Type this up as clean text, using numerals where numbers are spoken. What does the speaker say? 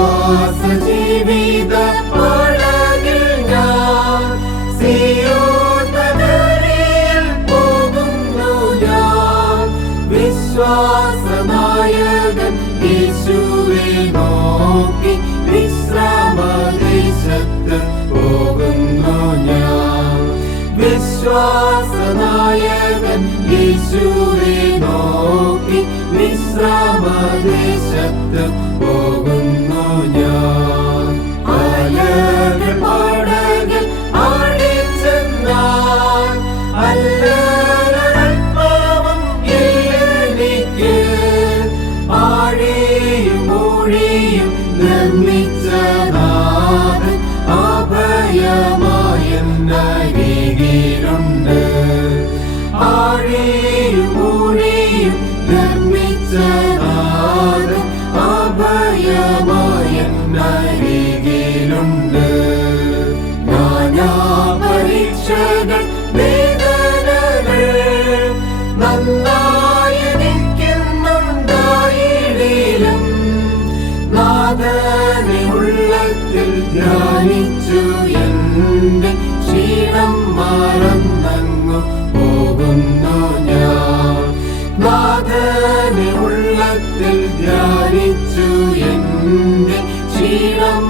വിശ്വാസ ജീവിത പടകിൽ ഞാൻ സിയോൻ നഗരിയിൽ പോകുന്നു ഞാൻ. വിശ്വാസനായകൻ യേശുവെ നോക്കി വിശ്രാമദേശത്ത് പോകുന്നു ഞാൻ. വിശ്വാസനായകൻ യേശുവെ നോക്കി വിശ്രാമദേശത്ത് പോകുന്നു ഞാൻ. അലകൾ പടകിൽ ആടിച്ചെന്നാൽ അല്ലൽപ്പാവം എനിക്ക്. ആഴിയും മൂഴിയും നിർമ്മിച്ച നാഥൻ അഭയമായെന്നരികിലുണ്ട്. ആഴിയും മൂഴിയും നിർമ്മിച്ച നാഥൻ അഭയമായെന്നരികിലുണ്ട്. നാനാ പരീക്ഷകൾ വേദനകൾ നന്നായിരിക്കുന്നുണ്ടായിടിലും നാഥനെ ഉള്ളത്തിൽ ധ്യാനിച്ചു എന്റെ ക്ഷീണം മറന്നങ്ങു പോകുന്നു ഞാൻ. നാഥനെ ഉള്ളത്തിൽ ധ്യാനിച്ചു എന്റെ ക്ഷീണം